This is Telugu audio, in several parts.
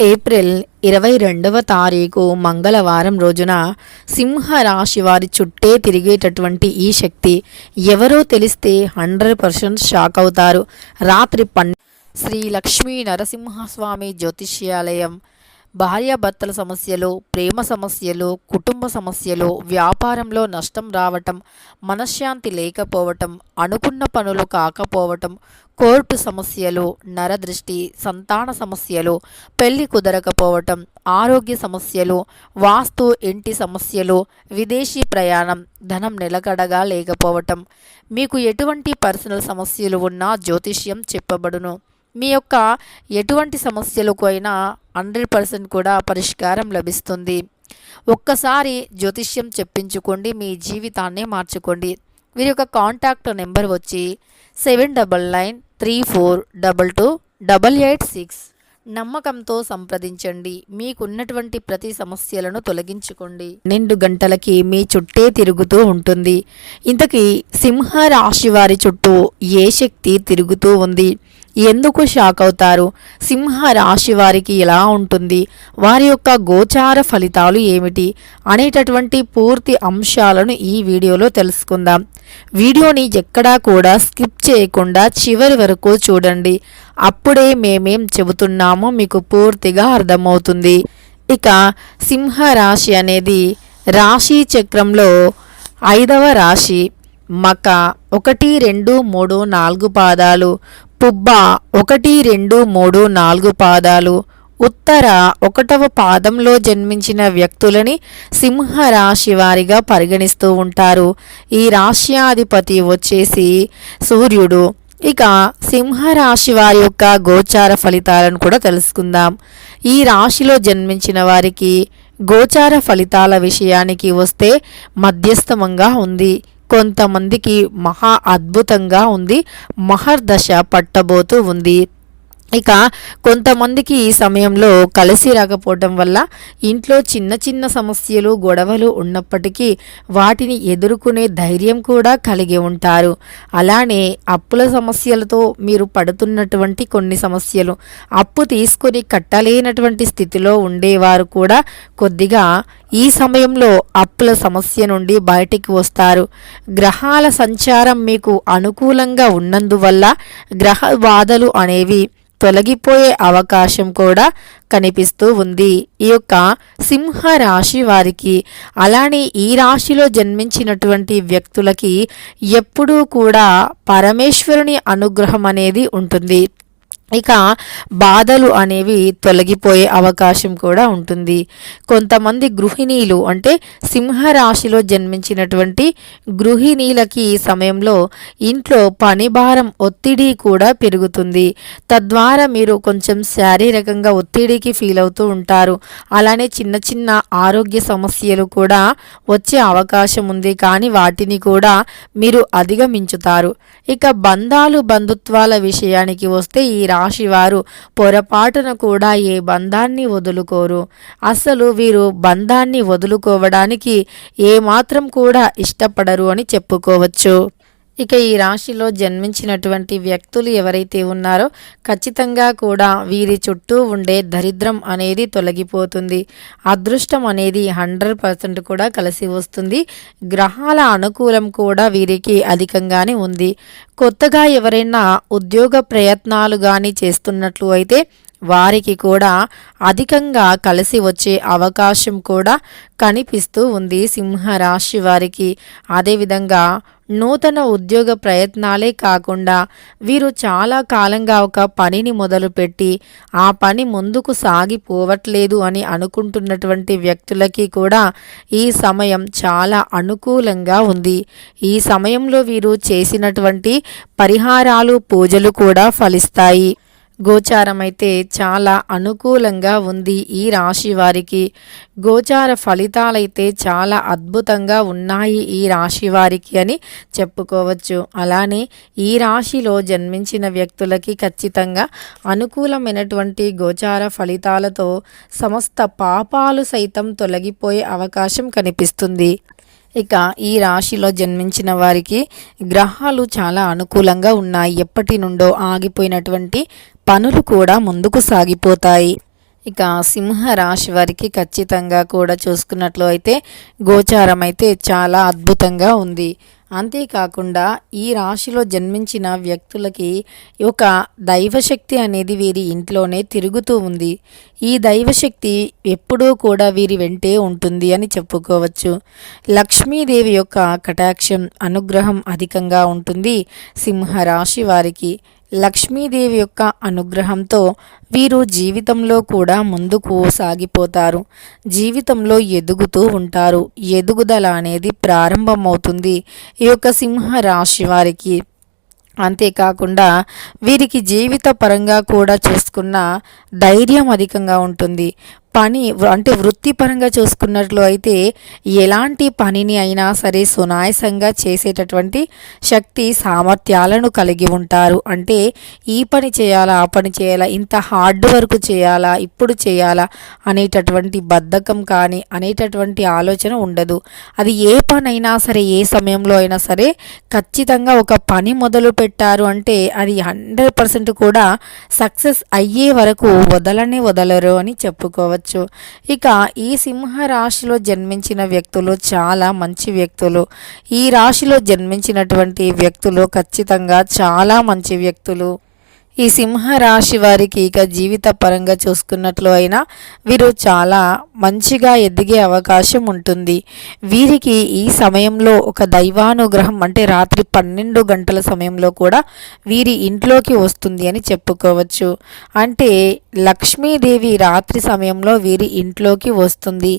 ఏప్రిల్ 22వ తారీఖు మంగళవారం రోజున సింహరాశి వారి చుట్టే తిరిగేటటువంటి ఈ శక్తి ఎవరో తెలిస్తే 100% షాక్ అవుతారు. రాత్రి శ్రీ లక్ష్మీ నరసింహస్వామి జ్యోతిష్యాలయం భార్యాభర్తల సమస్యలు, ప్రేమ సమస్యలు, కుటుంబ సమస్యలు, వ్యాపారంలో నష్టం రావటం, మనశ్శాంతి లేకపోవటం, అనుకున్న పనులు కాకపోవటం, కోర్టు సమస్యలు, నరదృష్టి, సంతాన సమస్యలు, పెళ్లి కుదరకపోవటం, ఆరోగ్య సమస్యలు, వాస్తు ఇంటి సమస్యలు, విదేశీ ప్రయాణం, ధనం నిలకడగా లేకపోవటం, మీకు ఎటువంటి పర్సనల్ సమస్యలు ఉన్నా జ్యోతిష్యం చెప్పబడును. మీ యొక్క ఎటువంటి సమస్యలకు అయినా 100% కూడా పరిష్కారం లభిస్తుంది. ఒక్కసారి జ్యోతిష్యం చెప్పించుకోండి, మీ జీవితాన్ని మార్చుకోండి. వీరి యొక్క కాంటాక్ట్ నెంబర్ వచ్చి 7993422886. నమ్మకంతో సంప్రదించండి. మీకున్నటువంటి ప్రతి సమస్యలను తొలగించుకోండి. 12 గంటలకి మీ చుట్టే తిరుగుతూ ఉంటుంది. ఇంతకీ సింహరాశి వారి చుట్టూ ఏ శక్తి తిరుగుతూ ఉంది? ఎందుకు షాక్ అవుతారు? సింహరాశి వారికి ఎలా ఉంటుంది? వారి యొక్క గోచార ఫలితాలు ఏమిటి అనేటటువంటి పూర్తి అంశాలను ఈ వీడియోలో తెలుసుకుందాం. వీడియోని ఎక్కడా కూడా స్కిప్ చేయకుండా చివరి వరకు చూడండి. అప్పుడే మేమేం చెబుతున్నామో మీకు పూర్తిగా అర్థమవుతుంది. ఇక సింహరాశి అనేది రాశి చక్రంలో 5వ రాశి. మక 1, 2, 3, 4 పాదాలు, పుబ్బ 1, 2, 3, 4 పాదాలు, ఉత్తర 1వ పాదంలో జన్మించిన వ్యక్తులని సింహరాశి వారిగా పరిగణిస్తూ ఉంటారు. ఈ రాశ్యాధిపతి వచ్చేసి సూర్యుడు. ఇక సింహరాశి వారి యొక్క గోచార ఫలితాలను కూడా తెలుసుకుందాం. ఈ రాశిలో జన్మించిన వారికి గోచార ఫలితాల విషయానికి వస్తే మధ్యస్థమంగా ఉంది. కొంతమందికి మహా అద్భుతంగా ఉంది. మహర్దశ పట్టబోతూ ఉంది. ఇక కొంతమందికి ఈ సమయంలో కలిసి రాకపోవడం వల్ల ఇంట్లో చిన్న చిన్న సమస్యలు, గొడవలు ఉన్నప్పటికీ వాటిని ఎదుర్కొనే ధైర్యం కూడా కలిగి ఉంటారు. అలానే అప్పుల సమస్యలతో మీరు పడుతున్నటువంటి కొన్ని సమస్యలు, అప్పు తీసుకొని కట్టలేనటువంటి స్థితిలో ఉండేవారు కూడా కొద్దిగా ఈ సమయంలో అప్పుల సమస్య నుండి బయటికి వస్తారు. గ్రహాల సంచారం మీకు అనుకూలంగా ఉన్నందువల్ల గ్రహ బాధలు అనేవి తొలగిపోయే అవకాశం కూడా కనిపిస్తూ ఉంది ఈ యొక్క సింహరాశి వారికి. అలానే ఈ రాశిలో జన్మించినటువంటి వ్యక్తులకి ఎప్పుడూ కూడా పరమేశ్వరుని అనుగ్రహం అనేది ఉంటుంది. ఇక బాధలు అనేవి తొలగిపోయే అవకాశం కూడా ఉంటుంది. కొంతమంది గృహిణీలు అంటే సింహరాశిలో జన్మించినటువంటి గృహిణీలకి ఈ సమయంలో ఇంట్లో పని భారం, ఒత్తిడి కూడా పెరుగుతుంది. తద్వారా మీరు కొంచెం శారీరకంగా ఒత్తిడికి ఫీల్ అవుతూ ఉంటారు. అలానే చిన్న చిన్న ఆరోగ్య సమస్యలు కూడా వచ్చే అవకాశం ఉంది. కానీ వాటిని కూడా మీరు అధిగమించుతారు. ఇక బంధాలు, బంధుత్వాల విషయానికి వస్తే ఈ రాశి వారు పొరపాటున కూడా ఏ బంధాన్ని వదులుకోరు. అసలు వీరు బంధాన్ని వదులుకోవడానికి ఏమాత్రం కూడా ఇష్టపడరు అని చెప్పుకోవచ్చు. ఇక ఈ రాశిలో జన్మించినటువంటి వ్యక్తులు ఎవరైతే ఉన్నారో ఖచ్చితంగా కూడా వీరి చుట్టూ ఉండే దరిద్రం అనేది తొలగిపోతుంది. అదృష్టం అనేది 100% కూడా కలిసి వస్తుంది. గ్రహాల అనుకూలం కూడా వీరికి అధికంగానే ఉంది. కొత్తగా ఎవరైనా ఉద్యోగ ప్రయత్నాలు కానీ చేస్తున్నట్లు అయితే వారికి కూడా అధికంగా కలిసి వచ్చే అవకాశం కూడా కనిపిస్తూ ఉంది సింహరాశి వారికి. అదేవిధంగా నూతన ఉద్యోగ ప్రయత్నాలే కాకుండా వీరు చాలా కాలంగా ఒక పనిని మొదలుపెట్టి ఆ పని ముందుకు సాగిపోవట్లేదు అని అనుకుంటున్నటువంటి వ్యక్తులకి కూడా ఈ సమయం చాలా అనుకూలంగా ఉంది. ఈ సమయంలో వీరు చేసినటువంటి పరిహారాలు, పూజలు కూడా ఫలిస్తాయి. గోచారం అయితే చాలా అనుకూలంగా ఉంది ఈ రాశి వారికి. గోచార ఫలితాలైతే చాలా అద్భుతంగా ఉన్నాయి ఈ రాశి వారికి అని చెప్పుకోవచ్చు. అలానే ఈ రాశిలో జన్మించిన వ్యక్తులకి ఖచ్చితంగా అనుకూలమైనటువంటి గోచార ఫలితాలతో సమస్త పాపాలు సైతం తొలగిపోయే అవకాశం కనిపిస్తుంది. ఇక ఈ రాశిలో జన్మించిన వారికి గ్రహాలు చాలా అనుకూలంగా ఉన్నాయి. ఎప్పటి నుండో ఆగిపోయినటువంటి పనులు కూడా ముందుకు సాగిపోతాయి. ఇక సింహ రాశి వారికి ఖచ్చితంగా కూడా చూసుకున్నట్లు అయితే గోచారం అయితే చాలా అద్భుతంగా ఉంది. అంతేకాకుండా ఈ రాశిలో జన్మించిన వ్యక్తులకి ఒక దైవశక్తి అనేది వీరి ఇంట్లోనే తిరుగుతూ ఉంది. ఈ దైవశక్తి ఎప్పుడూ కూడా వీరి వెంటే ఉంటుంది అని చెప్పుకోవచ్చు. లక్ష్మీదేవి యొక్క కటాక్షం అనుగ్రహం అధికంగా ఉంటుంది సింహరాశి వారికి. లక్ష్మీదేవి యొక్క అనుగ్రహంతో వీరు జీవితంలో కూడా ముందుకు సాగిపోతారు. జీవితంలో ఎదుగుతూ ఉంటారు. ఎదుగుదల అనేది ప్రారంభమవుతుంది ఈ యొక్క సింహ రాశి వారికి. అంతేకాకుండా వీరికి జీవిత పరంగా కూడా చూసుకున్న ధైర్యం అధికంగా ఉంటుంది. అంటే వృత్తిపరంగా చూసుకున్నట్లు అయితే ఎలాంటి పనిని అయినా సరే సునాయాసంగా చేసేటటువంటి శక్తి సామర్థ్యాలను కలిగి ఉంటారు. అంటే ఈ పని చేయాలా, ఆ పని చేయాలా, ఇంత హార్డ్ వర్క్ చేయాలా, ఇప్పుడు చేయాలా అనేటటువంటి బద్ధకం కానీ అనేటటువంటి ఆలోచన ఉండదు. అది ఏ పనైనా సరే, ఏ సమయంలో అయినా సరే ఖచ్చితంగా ఒక పని మొదలు పెట్టారు అంటే అది 100% కూడా సక్సెస్ అయ్యే వరకు వదలరు అని చెప్పుకోవచ్చు. ఇక ఈ సింహ రాశిలో జన్మించిన వ్యక్తులు చాలా మంచి వ్యక్తులు. ఈ రాశిలో జన్మించినటువంటి వ్యక్తులు ఖచ్చితంగా చాలా మంచి వ్యక్తులు. ఈ సింహ రాశి వారికి ఇక జీవిత పరంగా చూసుకున్నట్లు అయినా వీరు చాలా మంచిగా ఎదిగే అవకాశం ఉంటుంది. వీరికి ఈ సమయంలో ఒక దైవానుగ్రహం అంటే రాత్రి 12 గంటల సమయంలో కూడా వీరి ఇంట్లోకి వస్తుంది అని చెప్పుకోవచ్చు. అంటే లక్ష్మీదేవి రాత్రి సమయంలో వీరి ఇంట్లోకి వస్తుంది.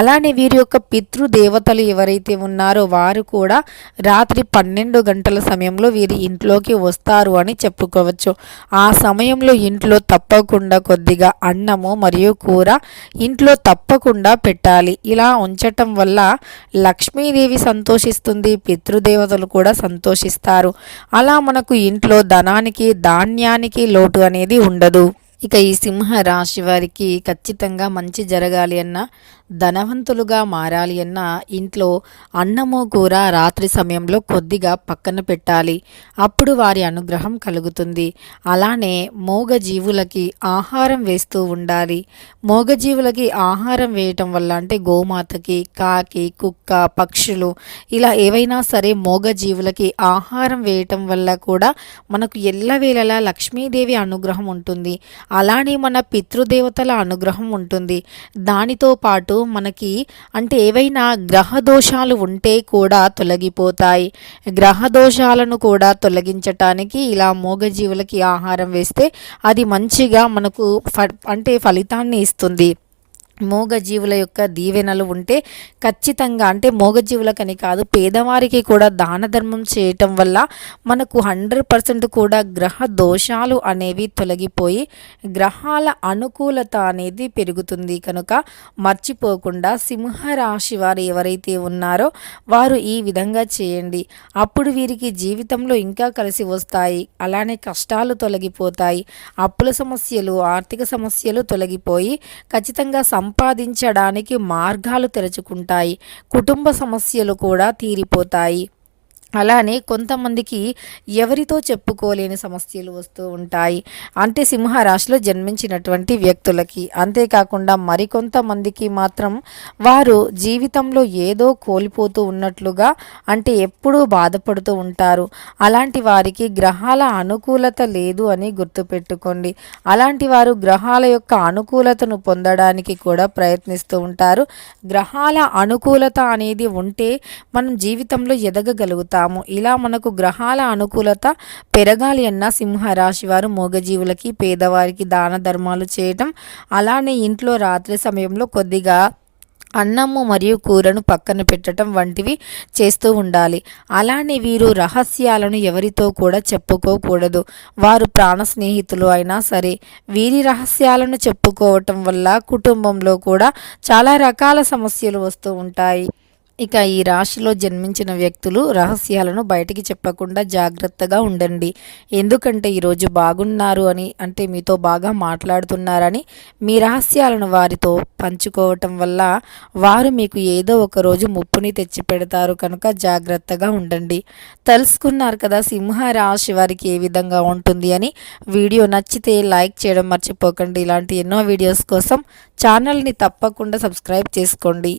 అలానే వీరి యొక్క పితృదేవతలు ఎవరైతే ఉన్నారో వారు కూడా రాత్రి 12 గంటల సమయంలో వీరి ఇంట్లోకి వస్తారు అని చెప్పుకోవచ్చు. ఆ సమయంలో ఇంట్లో తప్పకుండా కొద్దిగా అన్నము మరియు కూర ఇంట్లో తప్పకుండా పెట్టాలి. ఇలా ఉంచటం వల్ల లక్ష్మీదేవి సంతోషిస్తుంది, పితృదేవతలు కూడా సంతోషిస్తారు. అలా మనకు ఇంట్లో ధనానికి ధాన్యానికి లోటు అనేది ఉండదు. ఇక ఈ సింహ రాశి వారికి ఖచ్చితంగా మంచి జరగాలి అన్నా, ధనవంతులుగా మారాలి అన్నా ఇంట్లో అన్నము కూర రాత్రి సమయంలో కొద్దిగా పక్కన పెట్టాలి. అప్పుడు వారి అనుగ్రహం కలుగుతుంది. అలానే మూగజీవులకి ఆహారం వేస్తూ ఉండాలి. మూగజీవులకి ఆహారం వేయటం వల్ల అంటే గోమాతకి, కాకి, కుక్క, పక్షులు ఇలా ఏవైనా సరే మూగజీవులకి ఆహారం వేయటం వల్ల కూడా మనకు ఎల్లవేళలా లక్ష్మీదేవి అనుగ్రహం ఉంటుంది. అలానే మన పితృదేవతల అనుగ్రహం ఉంటుంది. దానితో పాటు మనకి అంటే ఏవైనా గ్రహ దోషాలు ఉంటే కూడా తొలగిపోతాయి. గ్రహ దోషాలను కూడా తొలగించటానికి ఇలా మూగజీవులకి ఆహారం వేస్తే అది మంచిగా మనకు అంటే ఫలితాన్ని ఇస్తుంది. మూగజీవుల యొక్క దీవెనలు ఉంటే ఖచ్చితంగా అంటే మూగజీవులకని కాదు పేదవారికి కూడా దాన ధర్మం చేయటం వల్ల మనకు 100% కూడా గ్రహ దోషాలు అనేవి తొలగిపోయి గ్రహాల అనుకూలత అనేది పెరుగుతుంది. కనుక మర్చిపోకుండా సింహరాశి వారు ఎవరైతే ఉన్నారో వారు ఈ విధంగా చేయండి. అప్పుడు వీరికి జీవితంలో ఇంకా కలిసి వస్తాయి. అలానే కష్టాలు తొలగిపోతాయి. అప్పుల సమస్యలు, ఆర్థిక సమస్యలు తొలగిపోయి ఖచ్చితంగా సంపాదించడానికి మార్గాలు తెరుచుకుంటాయి. కుటుంబ సమస్యలు కూడా తీరిపోతాయి. అలానే కొంతమందికి ఎవరితో చెప్పుకోలేని సమస్యలు వస్తూ ఉంటాయి. అంటే సింహరాశిలో జన్మించినటువంటి వ్యక్తులకి. అంతేకాకుండా మరికొంతమందికి మాత్రం వారు జీవితంలో ఏదో కోల్పోతూ ఉన్నట్లుగా అంటే ఎప్పుడూ బాధపడుతూ ఉంటారు. అలాంటి వారికి గ్రహాల అనుకూలత లేదు అని గుర్తుపెట్టుకోండి. అలాంటి వారు గ్రహాల యొక్క అనుకూలతను పొందడానికి కూడా ప్రయత్నిస్తూ ఉంటారు. గ్రహాల అనుకూలత అనేది ఉంటే మనం జీవితంలో ఎదగగలుగుతాం. ఇలా మనకు గ్రహాల అనుకూలత పెరగాలి అన్న సింహరాశి వారు మూగజీవులకి పేదవారికి దాన ధర్మాలు చేయటం, అలానే ఇంట్లో రాత్రి సమయంలో కొద్దిగా అన్నము మరియు కూరను పక్కన పెట్టడం వంటివి చేస్తూ ఉండాలి. అలానే వీరు రహస్యాలను ఎవరితో కూడా చెప్పుకోకూడదు. వారు ప్రాణ స్నేహితులు అయినా సరే వీరి రహస్యాలను చెప్పుకోవటం వల్ల కుటుంబంలో కూడా చాలా రకాల సమస్యలు వస్తూ ఉంటాయి. ఇక ఈ రాశిలో జన్మించిన వ్యక్తులు రహస్యాలను బయటికి చెప్పకుండా జాగ్రత్తగా ఉండండి. ఎందుకంటే ఈరోజు బాగున్నారు అని, అంటే మీతో బాగా మాట్లాడుతున్నారని మీ రహస్యాలను వారితో పంచుకోవటం వల్ల వారు మీకు ఏదో ఒక రోజు ముప్పుని తెచ్చిపెడతారు కనుక జాగ్రత్తగా ఉండండి. తెలుసుకున్నారు కదా సింహ రాశి వారికి ఏ విధంగా ఉంటుంది అని. వీడియో నచ్చితే లైక్ చేయడం మర్చిపోకండి. ఇలాంటి ఎన్నో వీడియోస్ కోసం ఛానల్ని తప్పకుండా సబ్స్క్రైబ్ చేసుకోండి.